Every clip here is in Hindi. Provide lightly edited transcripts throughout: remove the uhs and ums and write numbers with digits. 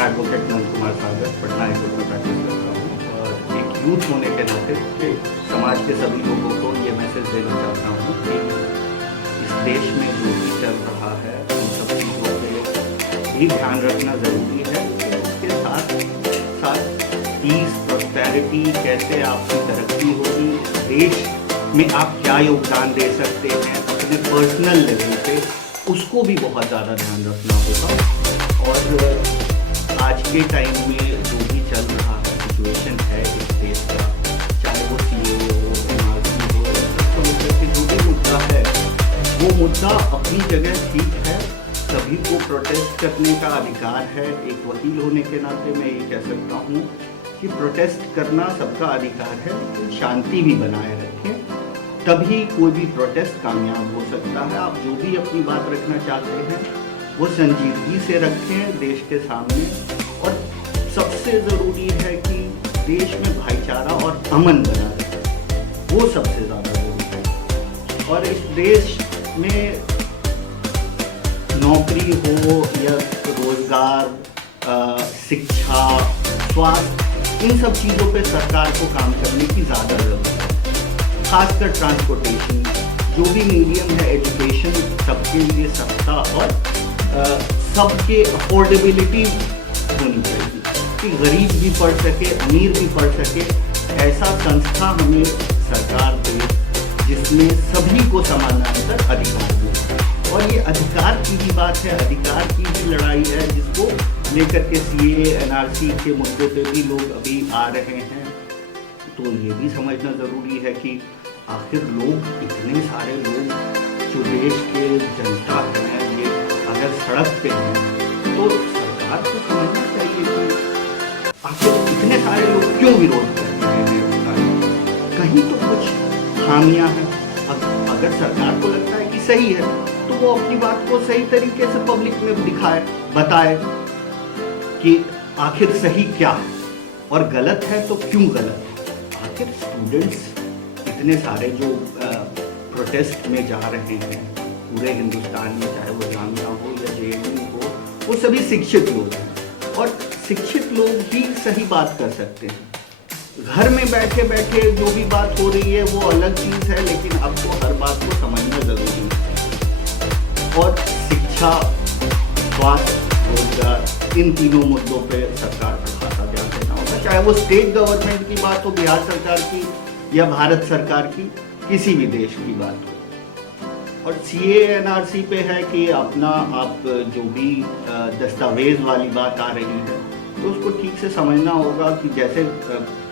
मैं एडवोकेट नंद कुमार सागर पटना हाईकोर्ट में प्रैक्टिस करता हूँ और एक यूथ होने के नाते समाज के सभी लोगों को ये मैसेज देना चाहता हूँ कि इस देश में जो भी चल रहा है उन सब चीज़ों पे भी ध्यान रखना ज़रूरी है। उसके साथ साथ पीस प्रॉस्पेरिटी, कैसे आपकी तरक्की होगी, देश में आप क्या योगदान दे सकते हैं अपने पर्सनल लेवल पे, उसको भी बहुत ज़्यादा ध्यान रखना होगा। और आज के टाइम में जो भी चल रहा है सिचुएशन है इस देश का, चाहे वो CAA हो, NRC हो, सबको लेकर के जो भी मुद्दा है वो मुद्दा अपनी जगह ठीक है। सभी को प्रोटेस्ट करने का अधिकार है। एक वकील होने के नाते मैं ये कह सकता हूँ कि प्रोटेस्ट करना सबका अधिकार है, लेकिन शांति भी बनाए रखें, तभी कोई भी प्रोटेस्ट कामयाब हो सकता है। आप जो भी अपनी बात रखना चाहते हैं वो संजीदगी से रखें देश के सामने। और सबसे ज़रूरी है कि देश में भाईचारा और अमन बना रहे, वो सबसे ज़्यादा ज़रूरी है। और इस देश में नौकरी हो या रोजगार, शिक्षा, स्वास्थ्य, इन सब चीज़ों पे सरकार को काम करने की ज़्यादा ज़रूरत है। खासकर ट्रांसपोर्टेशन, जो भी मीडियम है, एजुकेशन सबके लिए सस्ता और सबके अफोर्डेबिलिटी होनी चाहिए कि गरीब भी पढ़ सके, अमीर भी पढ़ सके। ऐसा संस्था हमें सरकार दे जिसमें सभी को समानांतर अधिकार मिले। और ये अधिकार की भी बात है, अधिकार की भी लड़ाई है, जिसको लेकर के CAA NRC के मुद्दे पे भी लोग अभी आ रहे हैं। तो ये भी समझना ज़रूरी है कि आखिर लोग, इतने सारे लोग जो देश के जनता हैं, ये अगर सड़क पे हैं तो सरकार को समझना चाहिए कि आखिर इतने सारे लोग क्यों विरोध कर रहे हैं। कहीं तो कुछ खामियां हैं। अगर सरकार को लगता है कि सही है तो वो अपनी बात को सही तरीके से पब्लिक में दिखाए, बताए कि आखिर सही क्या है और गलत है तो क्यों गलत है। आखिर स्टूडेंट्स इतने सारे जो प्रोटेस्ट में जा रहे हैं पूरे हिंदुस्तान में, चाहे वो जामिया हो या JNU हो, वो सभी शिक्षित लोग हैं और शिक्षित लोग ही सही बात कर सकते हैं। घर में बैठे बैठे जो भी बात हो रही है वो अलग चीज़ है, लेकिन आपको हर बात को समझना ज़रूरी है। और शिक्षा, स्वास्थ्य, रोजगार, इन तीनों मुद्दों पे सरकार का खासा ध्यान देना होगा, चाहे वो स्टेट गवर्नमेंट की बात हो, बिहार सरकार की या भारत सरकार की, किसी भी देश की बात हो। और CAA NRC पे है कि अपना आप जो भी दस्तावेज वाली बात आ रही है तो उसको ठीक से समझना होगा कि जैसे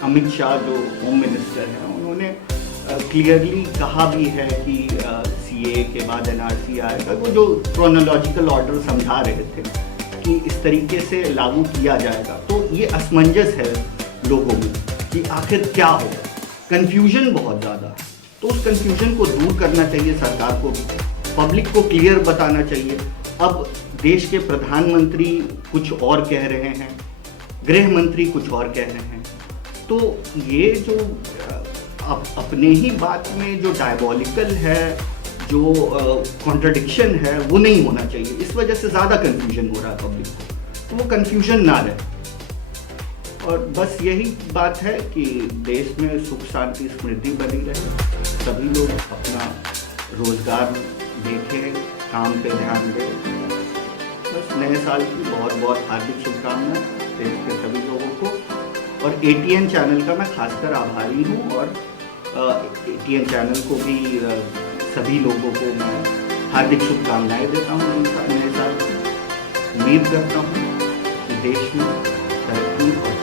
अमित शाह जो होम मिनिस्टर हैं, उन्होंने क्लियरली कहा भी है कि CAA के बाद NRC आएगा। वो जो क्रोनोलॉजिकल ऑर्डर समझा रहे थे कि इस तरीके से लागू किया जाएगा, तो ये असमंजस है लोगों में कि आखिर क्या होगा। कन्फ्यूजन बहुत ज़्यादा है, तो उस कन्फ्यूजन को दूर करना चाहिए सरकार को, पब्लिक को क्लियर बताना चाहिए। अब देश के प्रधानमंत्री कुछ और कह रहे हैं, गृह मंत्री कुछ और कह रहे हैं, तो ये जो अपने ही बात में जो डायबॉलिकल है, जो कॉन्ट्रडिक्शन है, वो नहीं होना चाहिए। इस वजह से ज़्यादा कन्फ्यूजन हो रहा है पब्लिक को, तो वो कन्फ्यूजन ना रहे। और बस यही बात है कि देश में सुख शांति समृद्धि बनी रहे, सभी लोग अपना रोजगार देखें, काम पे ध्यान दें। बस नए साल की बहुत बहुत हार्दिक शुभकामनाएं देश के सभी लोगों को। और ATN चैनल का मैं खासकर आभारी हूँ, और ATN चैनल को भी सभी लोगों को मैं हार्दिक शुभकामनाएं देता हूँ नए साल की। उम्मीद करता हूँ कि देश में तरक्की और